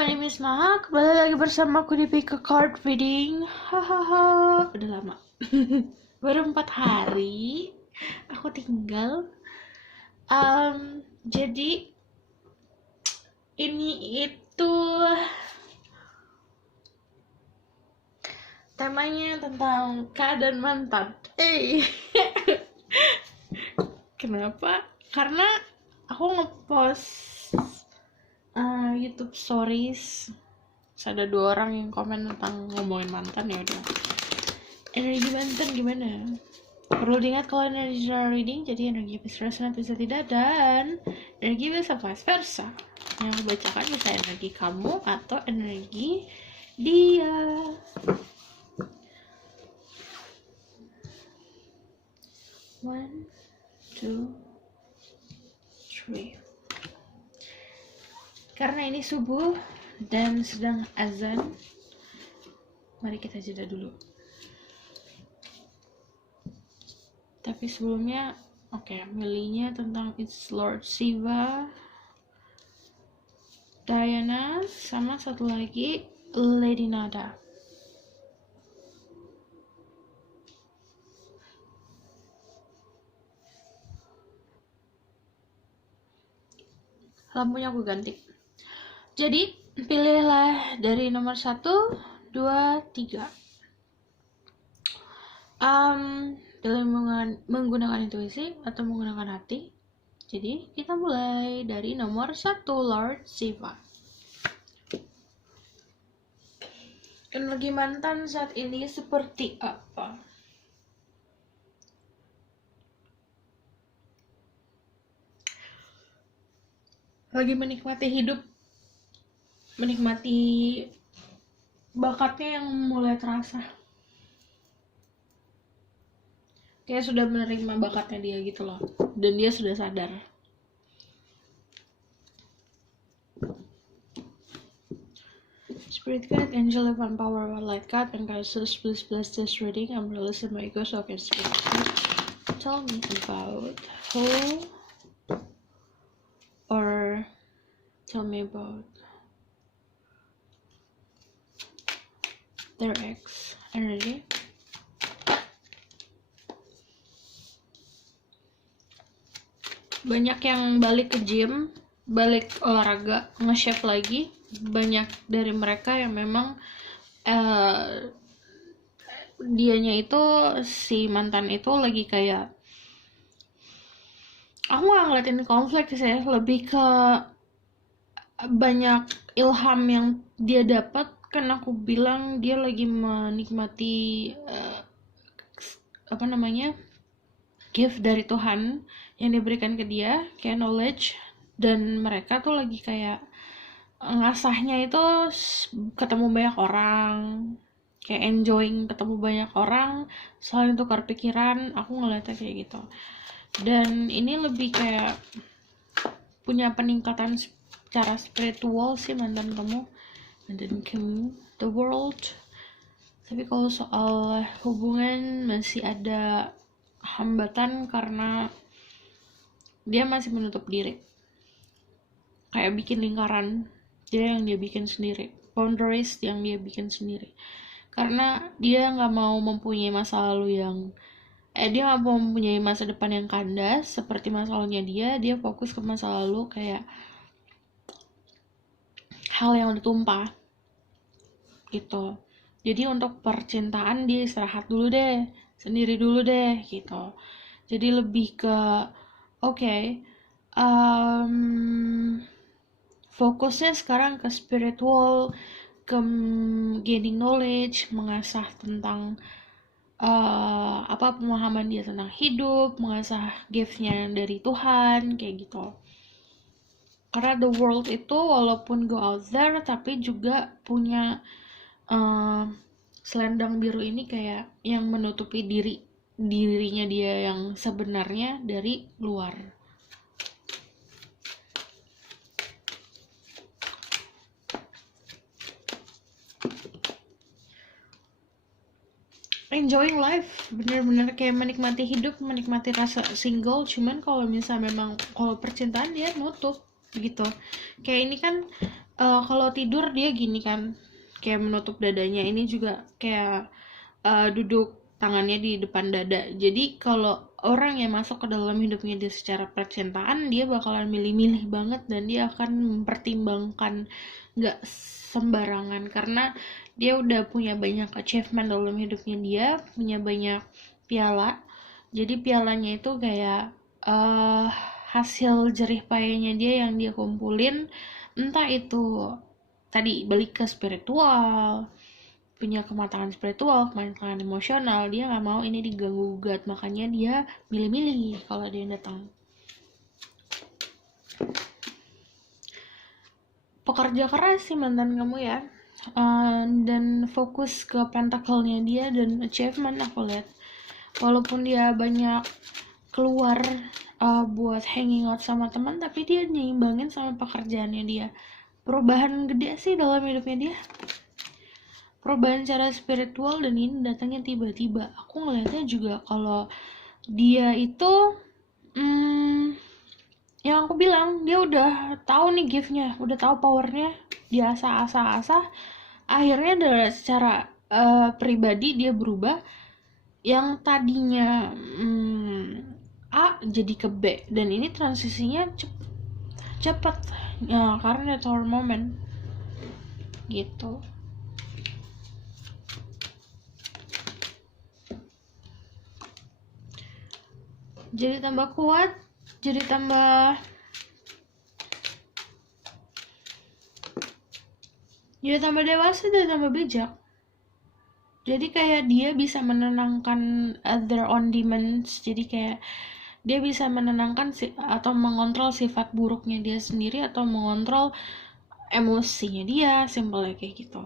my name is Maha. Kembali lagi bersama aku di Pika Card Reading. Hahaha, udah lama. Baru 4 hari aku tinggal. Jadi ini itu temanya tentang keadaan mantan. Kenapa? Karena aku ngepost YouTube stories, ada 2 orang yang komen tentang ngomongin mantan. Ya udah, energi mantan gimana? Perlu diingat kalau energi general reading, jadi energi bisa resonate bisa tidak, dan energi bisa vice versa. Yang bacakan bisa energi kamu atau energi dia. One, two, three. Karena ini subuh dan sedang azan, mari kita jeda dulu. Tapi sebelumnya, milihnya tentang It's Lord Shiva, Diana, sama satu lagi Lady Nada. Lampunya aku ganti. Jadi pilihlah dari nomor 1, 2, 3. Dalam menggunakan intuisi atau menggunakan hati. Jadi kita mulai dari nomor 1, Lord Shiva. Energi mantan saat ini seperti apa? Lagi menikmati hidup, menikmati bakatnya yang mulai terasa. Kayak sudah menerima bakatnya dia gitu loh, dan dia sudah sadar. Spirit guide, angel, divine power, light card, and guys, please bless this reading. I'm releasing my ego so I can speak. Tell me about who, or tell me about their ex energy. Banyak yang balik ke gym, balik olahraga, nge-chef lagi. Banyak dari mereka yang memang dianya itu, si mantan itu lagi kayak, aku gak ngeliatin konflik sih, lebih ke banyak ilham yang dia dapat. Kan aku bilang dia lagi menikmati gift dari Tuhan yang diberikan ke dia, kayak knowledge. Dan mereka tuh lagi kayak ngasahnya itu ketemu banyak orang, kayak enjoying ketemu banyak orang, saling tukar pikiran. Aku ngeliatnya kayak gitu. Dan ini lebih kayak punya peningkatan secara spiritual sih mantan kamu, the world. Tapi kalau soal hubungan masih ada hambatan karena dia masih menutup diri, kayak bikin lingkaran yang dia bikin sendiri, boundaries yang dia bikin sendiri, karena dia nggak mau mempunyai masa lalu yang dia nggak mau mempunyai masa depan yang kandas seperti masa lalunya dia fokus ke masa lalu, kayak hal yang udah tumpah gitu. Jadi untuk percintaan dia istirahat dulu deh, sendiri dulu deh gitu. Jadi lebih ke fokusnya sekarang ke spiritual, ke gaining knowledge, mengasah tentang pemahaman dia tentang hidup, mengasah gift-nya dari Tuhan, kayak gitu. Karena the world itu walaupun go out there, tapi juga punya selendang biru ini kayak yang menutupi dirinya dia yang sebenarnya dari luar. Enjoying life, bener-bener kayak menikmati hidup, menikmati rasa single. Cuman kalau misalnya memang kalau percintaan dia nutup gitu. Kayak ini kan Kalau tidur dia gini kan, kayak menutup dadanya. Ini juga kayak duduk tangannya di depan dada. Jadi kalau orang yang masuk ke dalam hidupnya dia secara percintaan, dia bakalan milih-milih banget dan dia akan mempertimbangkan, nggak sembarangan, karena dia udah punya banyak achievement dalam hidupnya, dia punya banyak piala. Jadi pialanya itu kayak hasil jerih payahnya dia yang dia kumpulin, entah itu tadi balik ke spiritual, punya kematangan spiritual, kematangan emosional. Dia nggak mau ini diganggu gugat, makanya dia milih-milih kalau dia datang. Pekerja keras sih mantan kamu ya. Dan fokus ke pentacle-nya dia dan achievement aku lihat. Walaupun dia banyak keluar buat hanging out sama teman, tapi dia nyimbangin sama pekerjaannya dia. Perubahan gede sih dalam hidupnya dia, perubahan secara spiritual, dan ini datangnya tiba-tiba. Aku ngeliatnya juga kalau dia itu yang aku bilang, dia udah tahu nih giftnya, udah tahu powernya, dia asah, akhirnya dari secara pribadi dia berubah. Yang tadinya A jadi ke B, dan ini transisinya cepet ya, karena tower moment gitu. Jadi tambah kuat, jadi tambah dewasa, jadi tambah bijak. Jadi kayak dia bisa menenangkan their own demons. Jadi kayak dia bisa menenangkan atau mengontrol sifat buruknya dia sendiri, atau mengontrol emosinya dia, simpelnya kayak gitu.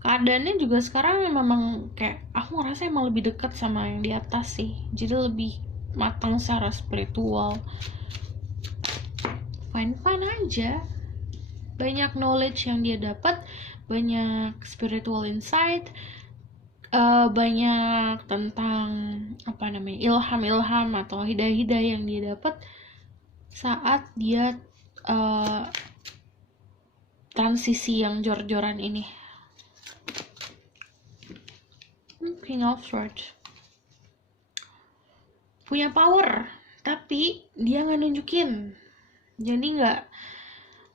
Keadaannya juga sekarang memang kayak aku ngerasa emang lebih dekat sama yang di atas sih, jadi lebih matang secara spiritual. Fine aja, banyak knowledge yang dia dapat, banyak spiritual insight, banyak tentang ilham atau hidayah yang dia dapat saat dia transisi yang jor-joran ini. King of Swords punya power, tapi dia nggak nunjukin. Jadi nggak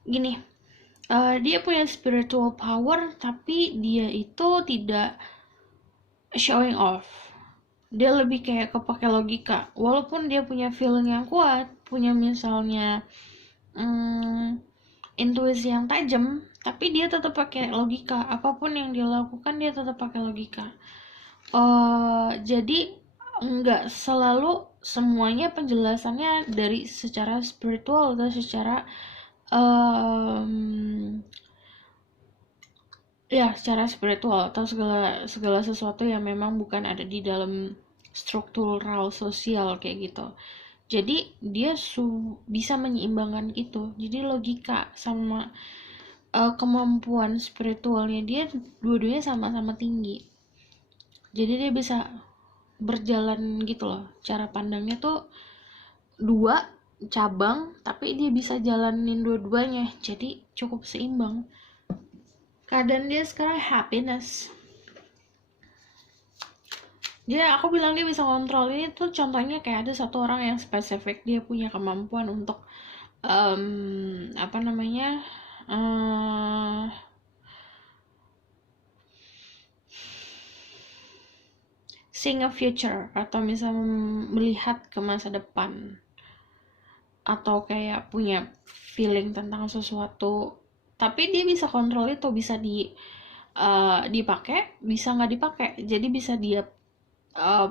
gini, dia punya spiritual power, tapi dia itu tidak showing off. Dia lebih kayak kepake logika. Walaupun dia punya feeling yang kuat, punya misalnya intuisi yang tajam, tapi dia tetap pakai logika. Apapun yang dia lakukan, dia tetap pakai logika. Jadi nggak selalu semuanya penjelasannya dari secara spiritual atau secara secara spiritual, atau segala sesuatu yang memang bukan ada di dalam struktural sosial kayak gitu. Jadi dia bisa menyeimbangkan itu. Jadi logika sama kemampuan spiritualnya dia dua-duanya sama-sama tinggi. Jadi dia bisa berjalan gitu loh, cara pandangnya tuh dua cabang, tapi dia bisa jalanin dua-duanya, jadi cukup seimbang. Keadaan dia sekarang happiness. Aku bilang dia bisa kontrol. Ini tuh contohnya kayak ada satu orang yang spesifik, dia punya kemampuan untuk seeing a future, atau misalnya melihat ke masa depan, atau kayak punya feeling tentang sesuatu, tapi dia bisa kontrol itu, bisa dipakai, bisa nggak dipakai. Jadi bisa dia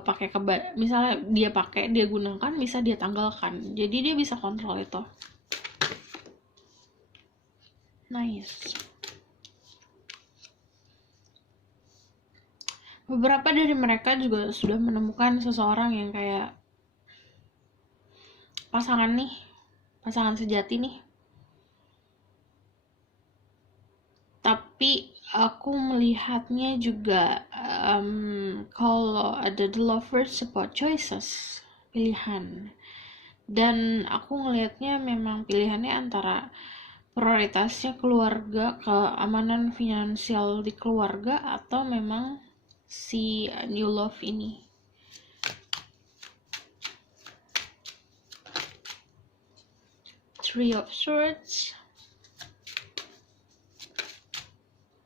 pakai misalnya dia pakai, dia gunakan, bisa dia tanggalkan. Jadi dia bisa kontrol itu. Nice. Beberapa dari mereka juga sudah menemukan seseorang yang kayak pasangan sejati nih. Tapi aku melihatnya juga kalau ada the lovers about choices, pilihan. Dan aku ngelihatnya memang pilihannya antara prioritasnya keluarga, keamanan finansial di keluarga, atau memang si new love ini. Three of Swords.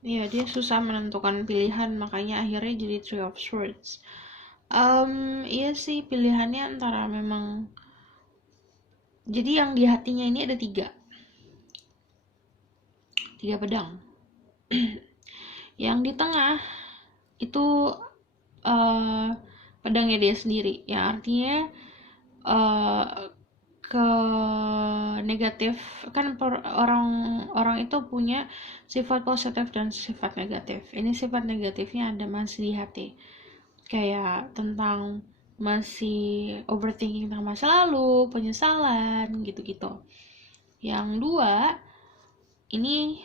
Ya, dia susah menentukan pilihan, makanya akhirnya jadi Three of Swords. Iya sih, pilihannya antara memang, jadi yang di hatinya ini ada tiga pedang. Yang di tengah itu pedangnya dia sendiri, yang artinya ke negatif. Kan orang itu punya sifat positif dan sifat negatif. Ini sifat negatifnya ada masih di hati, kayak tentang masih overthinking tentang masa lalu, penyesalan gitu-gitu. Yang dua ini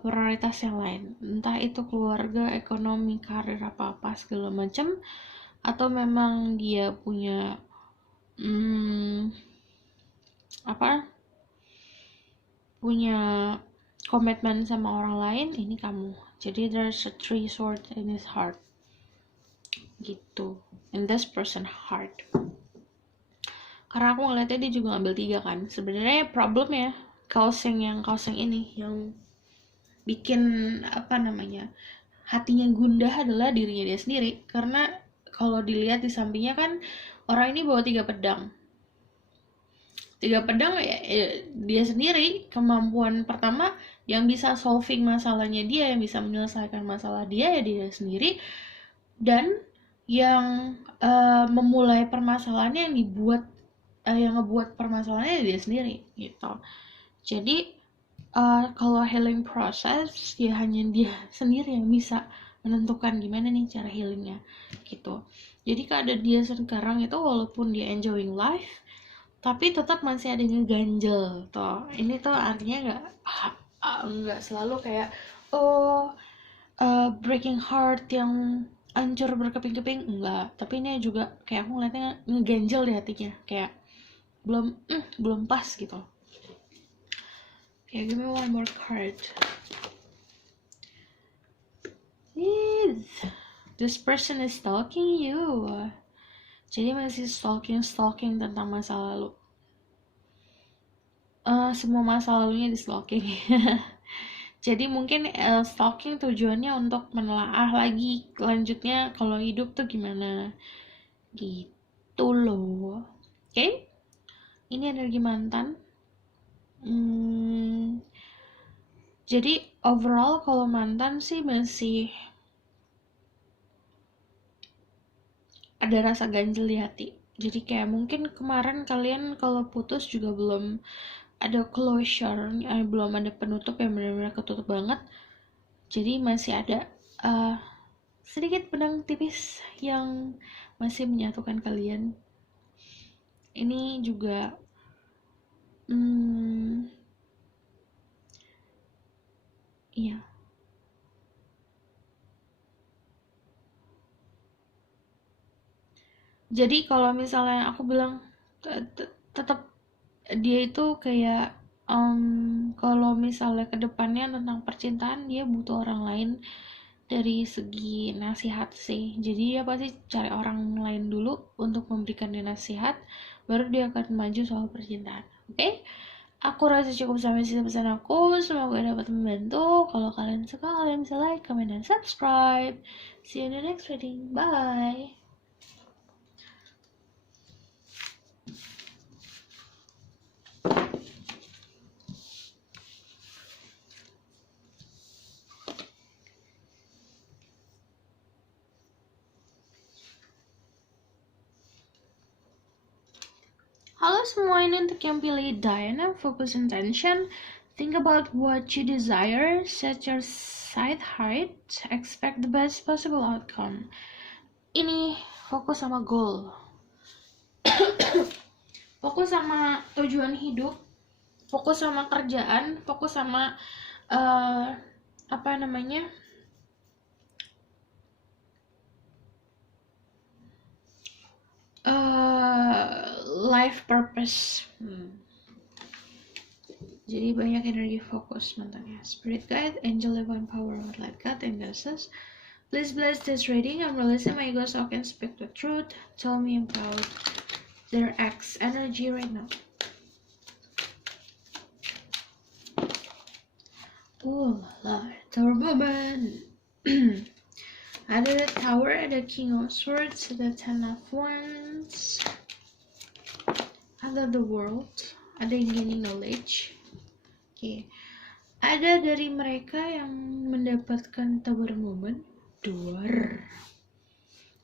prioritas yang lain, entah itu keluarga, ekonomi, karir, apa-apa segala macam, atau memang dia punya komitmen sama orang lain. Ini kamu. Jadi there's a three sword in his heart gitu, in this person heart. Karena aku ngeliatnya dia juga ngambil tiga kan. Sebenarnya problemnya causing ini yang bikin hatinya gundah adalah dirinya dia sendiri. Karena kalau dilihat di sampingnya kan orang ini bawa tiga pedang ya, dia sendiri. Kemampuan pertama yang bisa solving masalahnya dia, yang bisa menyelesaikan masalah dia ya dia sendiri. Dan yang memulai permasalahannya, yang ngebuat permasalahannya dia sendiri gitu. Jadi kalau healing process ya hanya dia sendiri yang bisa menentukan gimana nih cara healingnya gitu. Jadi keadaan dia sekarang itu walaupun dia enjoying life, tapi tetap masih ada yang ganjel toh. Ini tuh artinya nggak selalu kayak breaking heart yang hancur berkeping-keping, enggak. Tapi ini juga kayak aku ngeliatnya ngeganjel di hatinya, kayak belum pas gitu. Give me one more card. This person is stalking you. Jadi masih stalking tentang masa lalu. Semua masa lalunya di stalking. Jadi mungkin stalking tujuannya untuk menelaah lagi lanjutnya kalau hidup tuh gimana gitu loh. Oke? Ini energi mantan. Jadi overall kalau mantan sih masih ada rasa ganjel di hati. Jadi kayak mungkin kemarin kalian kalau putus juga belum ada closure, belum ada penutup yang benar-benar ketutup banget. Jadi masih ada sedikit benang tipis yang masih menyatukan kalian. Ini juga iya. Jadi kalau misalnya aku bilang tetap dia itu kayak kalau misalnya kedepannya tentang percintaan dia butuh orang lain dari segi nasihat sih. Jadi dia pasti cari orang lain dulu untuk memberikan dia nasihat, baru dia akan maju soal percintaan. Oke? Aku rasa cukup sampai sini pesan aku. Semoga dapat membantu. Kalau kalian suka, kalian bisa like, comment, dan subscribe. See you in the next reading. Bye. Halo semua, ini untuk yang pilih Diana, focus intention. Think about what you desire, set your sight high, expect the best possible outcome. Ini fokus sama goal. Fokus sama tujuan hidup, fokus sama kerjaan, fokus sama life purpose. Jadi banyak energi fokus mantannya. Spirit guide, angel divine power, light guide, and goddesses. Please bless this reading. I'm releasing my ego so I can speak the truth. Tell me about their ex energy right now. Oh la, Tower moment. Ada the Tower, ada King of Swords, ada Ten of Wands, ada the World, ada yang gaining knowledge. Oke. Ada dari mereka yang mendapatkan Tower moment, Dwarf,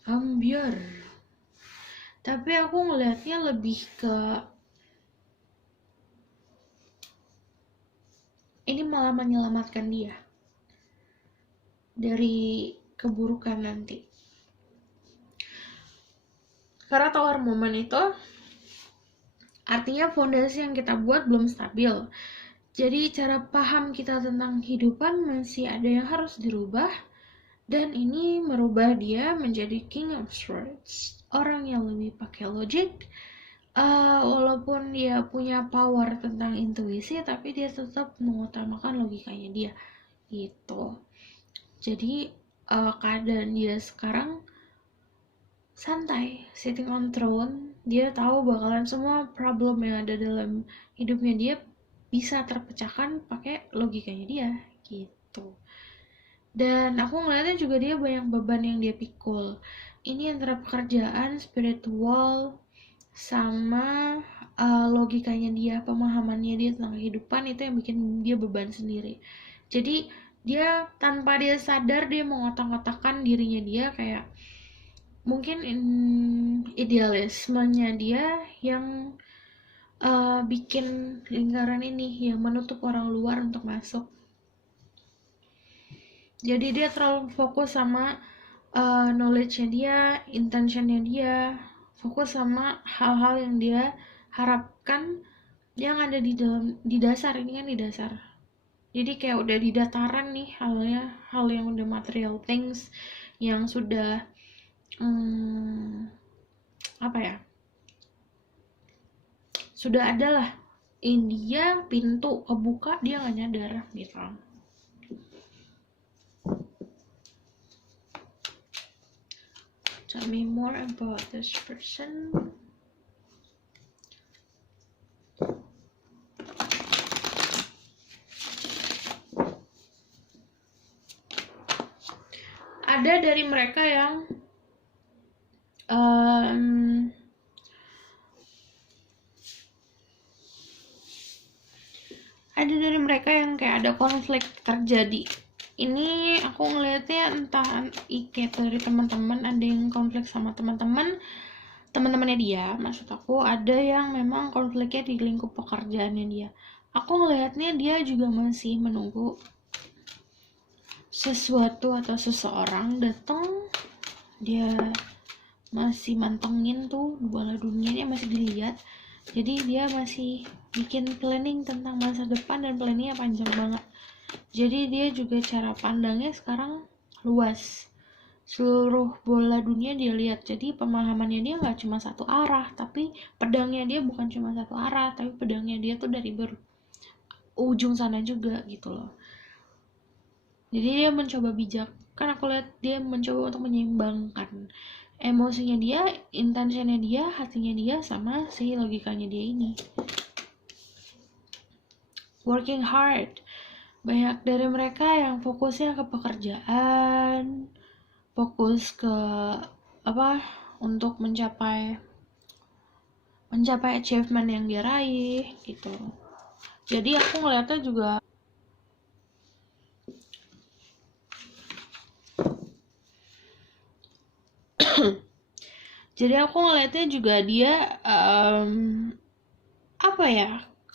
Ambyar. Tapi aku ngelihatnya lebih ke ini malah menyelamatkan dia dari keburukan nanti. Karena Tower moment itu artinya fondasi yang kita buat belum stabil. Jadi cara paham kita tentang kehidupan masih ada yang harus dirubah. Dan ini merubah dia menjadi King of Swords. Orang yang lebih pakai logik. Walaupun dia punya power tentang intuisi, tapi dia tetap mengutamakan logikanya dia. Gitu. Jadi keadaan dia sekarang santai, sitting on throne. Dia tahu bakalan semua problem yang ada dalam hidupnya dia bisa terpecahkan pakai logikanya dia gitu. Dan aku ngeliatnya juga dia banyak beban yang dia pikul. Ini antara pekerjaan, spiritual, sama logikanya dia, pemahamannya dia tentang kehidupan, itu yang bikin dia beban sendiri. Jadi dia tanpa dia sadar dia mengotak-otakkan dirinya dia kayak mungkin idealismenya dia yang bikin lingkaran ini yang menutup orang luar untuk masuk. Jadi dia terlalu fokus sama knowledge-nya dia, intention-nya dia, fokus sama hal-hal yang dia harapkan yang ada di dalam, di dasar. Ini kan di dasar. Jadi kayak udah di dataran nih halnya, hal yang udah material things yang sudah sudah ada lah. Dia pintu kebuka, dia nggak nyadar gitu. Tell me more about this person. Ada dari mereka yang kayak ada konflik terjadi. Ini aku ngelihatnya entah kayak dari teman-teman, ada yang konflik sama teman-temannya dia. Maksud aku ada yang memang konfliknya di lingkup pekerjaannya dia. Aku ngelihatnya dia juga masih menunggu sesuatu atau seseorang datang. Dia masih mantengin tuh bola dunianya, masih dilihat. Jadi dia masih bikin planning tentang masa depan dan planningnya panjang banget. Jadi dia juga cara pandangnya sekarang luas. Seluruh bola dunia dia lihat. Jadi pemahamannya dia nggak cuma satu arah, tapi pedangnya dia bukan cuma satu arah, tapi pedangnya dia tuh dari ujung sana juga gitu loh. Jadi dia mencoba bijak. Kan aku lihat dia mencoba untuk menyeimbangkan emosinya dia, intentionnya dia, hatinya dia, sama si logikanya dia ini. Working hard. Banyak dari mereka yang fokusnya ke pekerjaan, fokus ke untuk mencapai achievement yang dia raih gitu. Jadi aku ngeliatnya juga dia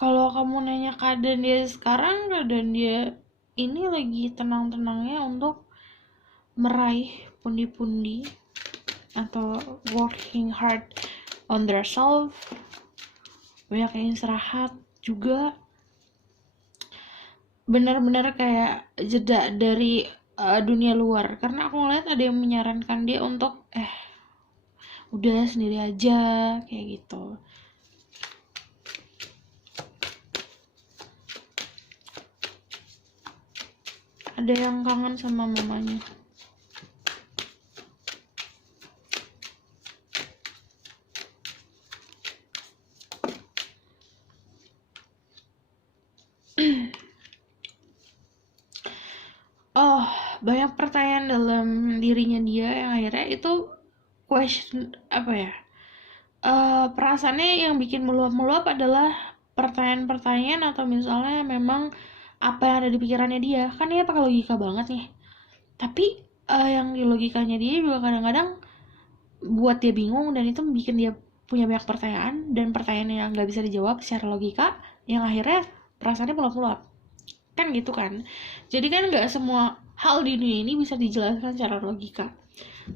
kalau kamu nanya keadaan dia sekarang, keadaan dia ini lagi tenang-tenangnya untuk meraih pundi-pundi atau working hard on their self. Banyak yang istirahat juga, benar-benar kayak jeda dari dunia luar. Karena aku ngeliat ada yang menyarankan dia untuk udah sendiri aja kayak gitu. ada yang kangen sama mamanya. Oh, banyak pertanyaan dalam dirinya dia yang akhirnya itu question apa ya? Perasaannya yang bikin meluap-meluap adalah pertanyaan-pertanyaan atau misalnya memang apa yang ada di pikirannya dia. Kan dia pakai logika banget nih. Tapi yang di logikanya dia juga kadang-kadang buat dia bingung dan itu bikin dia punya banyak pertanyaan dan pertanyaan yang nggak bisa dijawab secara logika yang akhirnya perasaannya meluap-meluap. Kan gitu kan. Jadi kan nggak semua hal di dunia ini bisa dijelaskan secara logika.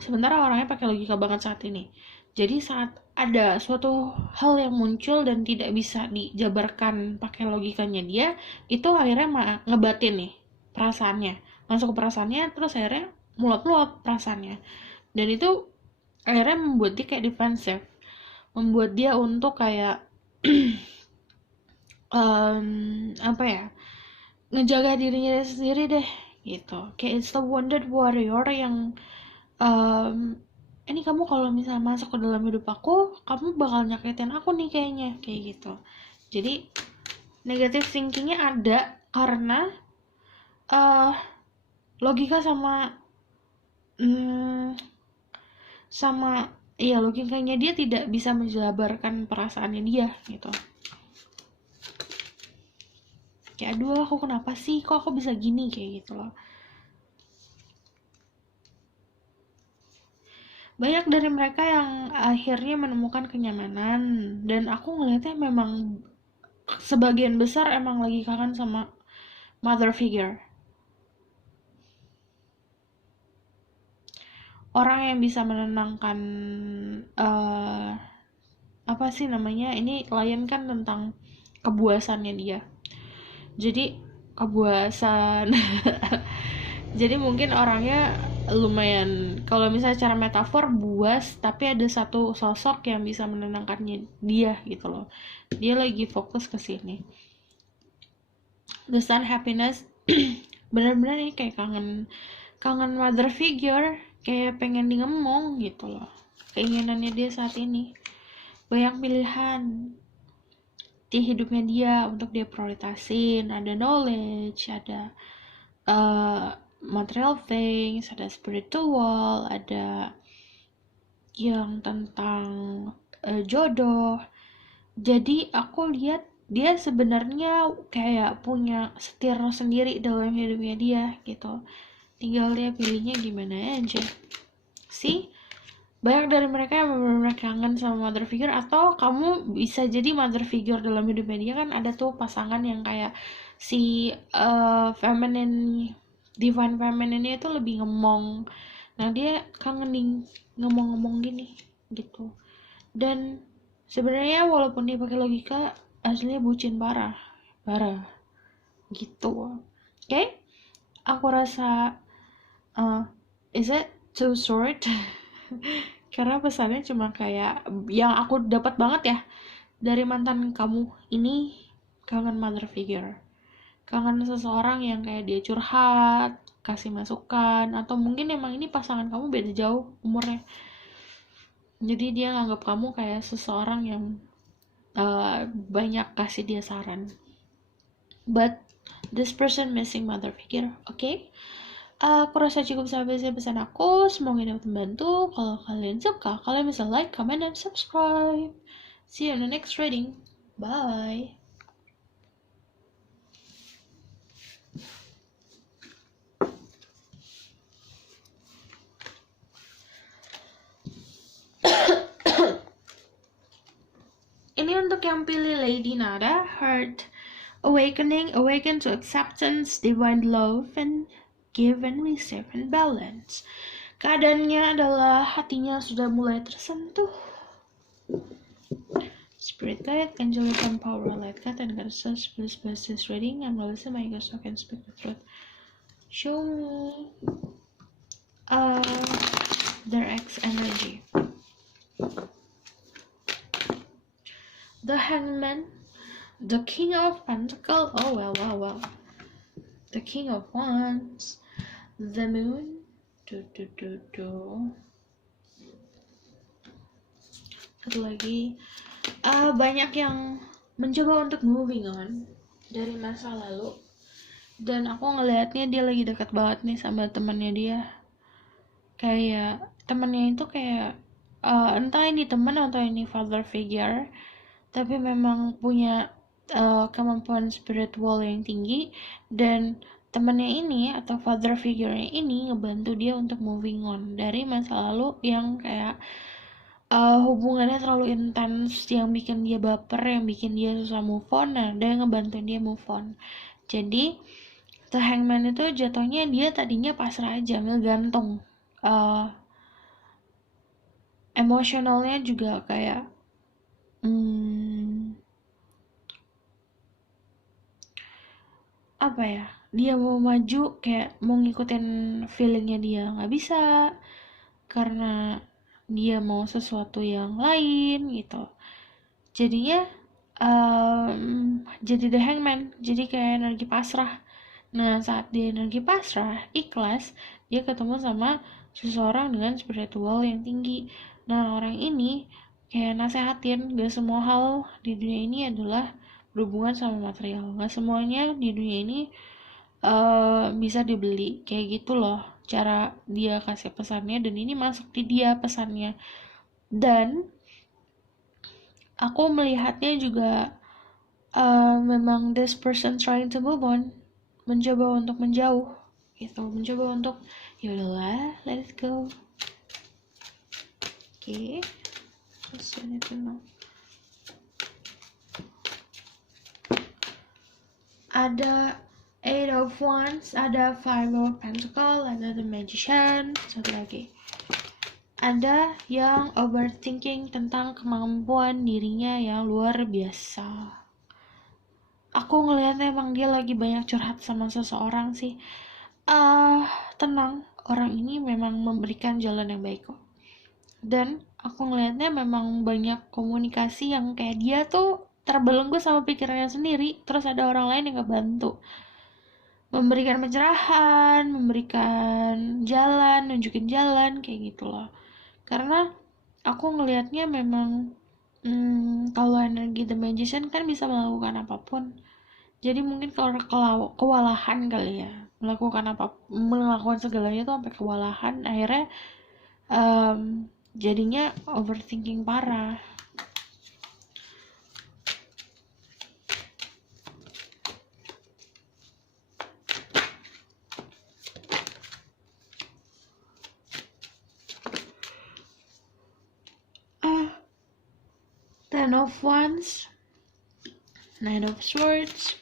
Sementara orangnya pakai logika banget saat ini. Jadi saat ada suatu hal yang muncul dan tidak bisa dijabarkan pakai logikanya dia, itu akhirnya ngebatin nih perasaannya. Masuk ke perasaannya, terus akhirnya meluap-meluap perasaannya. Dan itu akhirnya membuat dia kayak defensif. Membuat dia untuk kayak apa ya, ngejaga dirinya sendiri deh gitu. Kayak it's the wounded warrior yang ini kamu kalau misalnya masuk ke dalam hidup aku, kamu bakal nyakitin aku nih kayaknya, kayak gitu. Jadi negative thinkingnya ada karena logika sama logikanya dia tidak bisa menjabarkan perasaannya dia gitu. Kayak aduh aku kenapa sih, kok aku bisa gini, kayak gitu loh. Banyak dari mereka yang akhirnya menemukan kenyamanan dan aku ngelihatnya memang sebagian besar emang lagi kangen sama mother figure, orang yang bisa menenangkan apa sih namanya, ini klien kan tentang kebuasannya dia, jadi kebuasan jadi mungkin orangnya lumayan, kalau misalnya cara metafor buas, tapi ada satu sosok yang bisa menenangkannya dia gitu loh. Dia lagi fokus ke sini. The sun happiness benar-benar ini kayak kangen mother figure, kayak pengen di ngemong gitu loh. Keinginannya dia saat ini banyak pilihan di hidupnya dia untuk dia prioritasin. Ada knowledge, ada material things, ada spiritual, ada yang tentang jodoh. Jadi aku lihat dia sebenarnya kayak punya setir sendiri dalam hidupnya dia gitu. Tinggal dia pilihnya gimana aja. Sih, banyak dari mereka yang benar-benar kangen sama mother figure, atau kamu bisa jadi mother figure dalam hidupnya dia. Kan ada tuh pasangan yang kayak si feminine, divine feminine itu lebih ngemong. Nah dia kangenin ngomong-ngomong gini gitu. Dan sebenarnya walaupun dia pakai logika, aslinya bucin parah gitu. Okay? Aku rasa is it too short? Karena pesannya cuma kayak yang aku dapat banget ya dari mantan kamu ini, kangen mother figure, kangen seseorang yang kayak dia curhat, kasih masukan, atau mungkin emang ini pasangan kamu beda jauh umurnya, jadi dia nganggap kamu kayak seseorang yang banyak kasih dia saran, but this person missing mother figure. Okay? Aku rasa cukup sampai sini pesan aku. Semoga ini dapat membantu. Kalau kalian suka, kalian bisa like, comment, dan subscribe. See you in the next reading. Bye. Ini untuk yang pilih Lady Nada, Heart Awakening, awaken to acceptance, divine love, and give and receive and balance. Keadaannya adalah hatinya sudah mulai tersentuh. Spirit guide, angelic and power light guide, and goddesses, please bless this reading. I'm Melissa, my guest, so I can speak the truth. Show me their ex energy. The Hangman, the King of Pentacles. Oh wow. The King of Wands, the Moon, satu lagi, banyak yang mencoba untuk moving on dari masa lalu, dan aku ngelihatnya dia lagi dekat banget nih sama temannya dia. Kayak temannya itu kayak entah ini teman atau ini father figure, tapi memang punya kemampuan spiritual yang tinggi, dan temannya ini atau father figure-nya ini ngebantu dia untuk moving on dari masa lalu yang kayak hubungannya terlalu intens, yang bikin dia baper, yang bikin dia susah move on. Nah, dia ngebantu dia move on. Jadi The Hangman itu jatuhnya dia tadinya pasrah aja, ngegantung. Emosionalnya juga kayak apa ya, dia mau maju kayak mau ngikutin feelingnya dia nggak bisa karena dia mau sesuatu yang lain gitu. Jadinya jadi The Hangman, jadi kayak energi pasrah. Nah, saat dia energi pasrah, ikhlas, dia ketemu sama seseorang dengan spiritual yang tinggi. Nah, orang ini kayak nasehatin gak semua hal di dunia ini adalah berhubungan sama material. Gak semuanya di dunia ini bisa dibeli. Kayak gitu loh cara dia kasih pesannya, dan ini masuk di dia pesannya. Dan aku melihatnya juga memang this person trying to move on, mencoba untuk menjauh gitu, mencoba untuk ya udahlah, let it go. Okay, just need to know. Ada Eight of Wands, ada Five of Pentacles, ada The Magician, satu lagi. Ada yang overthinking tentang kemampuan dirinya yang luar biasa. Aku ngelihatnya emang dia lagi banyak curhat sama seseorang sih. Tenang, orang ini memang memberikan jalan yang baik kok. Dan aku ngelihatnya memang banyak komunikasi yang kayak dia tuh terbelenggu sama pikirannya sendiri, terus ada orang lain yang ngebantu, memberikan pencerahan, memberikan jalan, nunjukin jalan, kayak gitu loh. Karena aku ngelihatnya memang kalau energi The Magician kan bisa melakukan apapun. Jadi mungkin kalau kewalahan kali ya, melakukan segalanya tuh sampai kewalahan, akhirnya jadinya overthinking parah. Ten of Wands, Knight of Swords.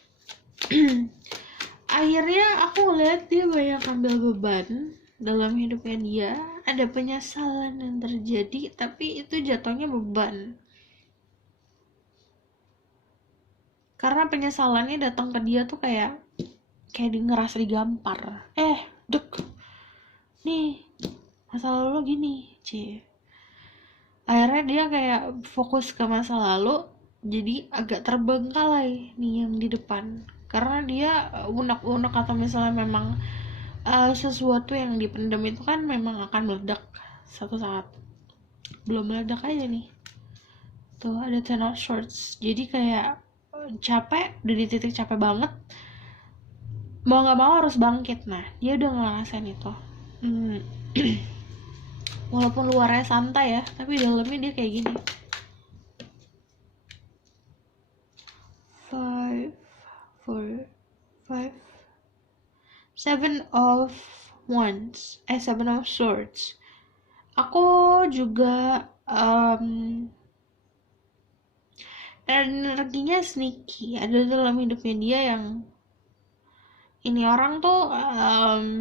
Akhirnya aku ngeliat dia banyak ambil beban dalam hidupnya dia. Ada penyesalan yang terjadi, tapi itu jatuhnya beban. Karena penyesalannya datang ke dia tuh kayak dia ngerasa digampar. Nih, masa lalu lo gini, akhirnya dia kayak fokus ke masa lalu, jadi agak terbengkalai nih yang di depan, karena dia unek-unek atau misalnya memang sesuatu yang dipendam itu kan memang akan meledak satu saat. Belum meledak aja nih, tuh ada Ten of Swords. Jadi kayak capek, udah di titik capek banget, mau nggak mau harus bangkit. Nah, dia udah ngerasain itu. Walaupun luarnya santai ya, tapi dalamnya dia kayak gini. 5, 4, 5, 7 of Wands, 7 of Swords. Aku juga energinya sneaky, ada dalam hidupnya dia yang ini orang tuh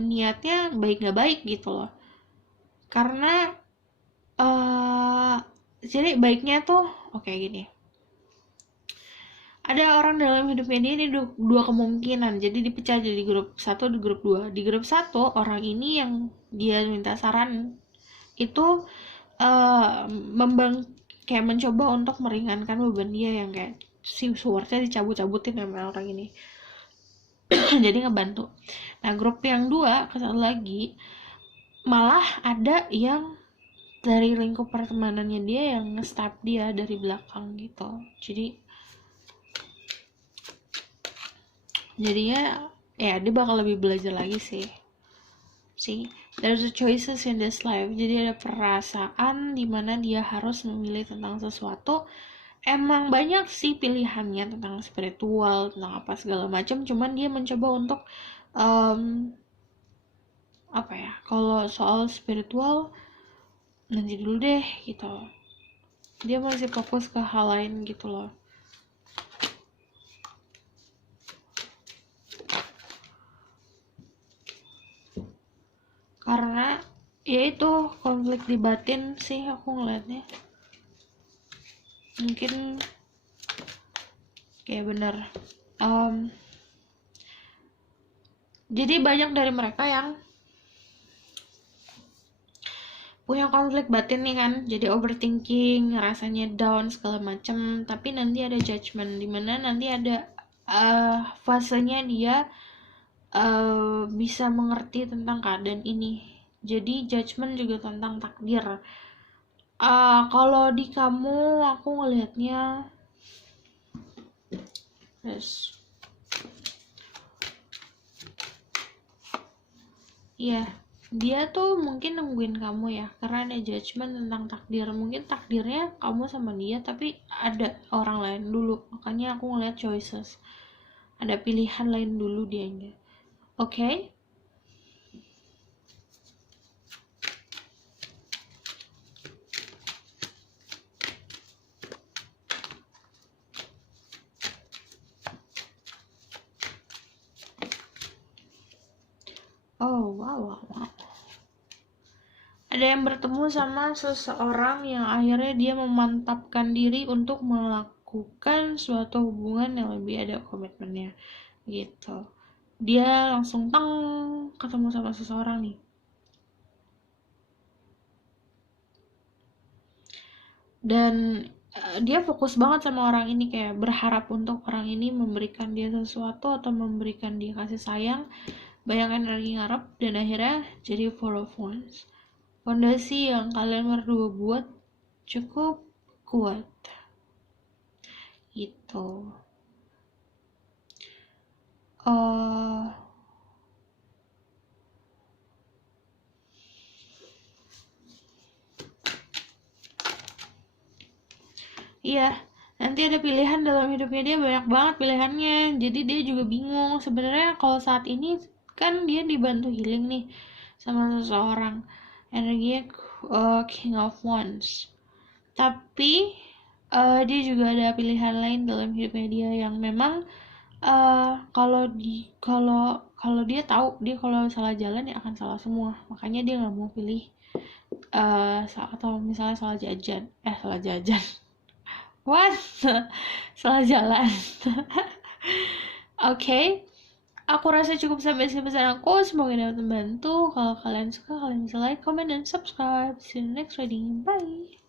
niatnya baik gak baik gitu loh. Karena jadi baiknya tuh oke, gini. Ada orang dalam hidupnya dia ini dua kemungkinan. Jadi dipecah jadi grup 1 di grup 2. Di grup 1 orang ini yang dia minta saran itu kayak mencoba untuk meringankan beban dia yang kayak si swordnya dicabut-cabutin sama orang ini. jadi ngebantu. Nah, grup yang 2 satu lagi malah ada yang dari lingkup pertemanannya dia yang nge-stab dia dari belakang gitu. Jadinya ya dia bakal lebih belajar lagi sih. There's a choices in this life. Jadi ada perasaan dimana dia harus memilih tentang sesuatu. Emang banyak sih pilihannya tentang spiritual, tentang apa segala macam. Cuman dia mencoba untuk apa ya? Kalau soal spiritual nanti dulu deh gitu. Dia masih fokus ke hal lain gitu loh. Karena ya itu konflik di batin sih aku ngeliatnya. Mungkin kayak bener. Jadi banyak dari mereka yang punya konflik batin nih kan, jadi overthinking, rasanya down segala macem, tapi nanti ada judgment, dimana nanti ada fasenya dia bisa mengerti tentang keadaan ini. Jadi judgment juga tentang takdir. Kalau di kamu aku ngelihatnya yes. Iya, dia tuh mungkin nungguin kamu ya, karena ada judgment tentang takdir. Mungkin takdirnya kamu sama dia, tapi ada orang lain dulu. Makanya aku ngeliat choices. Ada pilihan lain dulu dianya. Oke? Oh, wow. Ada yang bertemu sama seseorang yang akhirnya dia memantapkan diri untuk melakukan suatu hubungan yang lebih ada komitmennya gitu. Dia langsung ketemu sama seseorang nih. Dan dia fokus banget sama orang ini, kayak berharap untuk orang ini memberikan dia sesuatu atau memberikan dia kasih sayang, banyak energi ngarep, dan akhirnya jadi four of wands. Fondasi yang kalian berdua buat cukup kuat gitu. Iya, nanti ada pilihan dalam hidupnya dia, banyak banget pilihannya. Jadi dia juga bingung. Sebenarnya kalau saat ini kan dia dibantu healing nih sama seseorang. Energinya King of Wands. Tapi dia juga ada pilihan lain dalam hidupnya dia yang memang kalau dia tahu dia kalau salah jalan ya akan salah semua. Makanya dia nggak mau pilih atau misalnya salah jajan. What? Salah jalan. Oke. Aku rasa cukup sampai sini pesan aku. Semoga dapat membantu. Kalau kalian suka, kalian bisa like, comment, dan subscribe. See you in the next reading. Bye.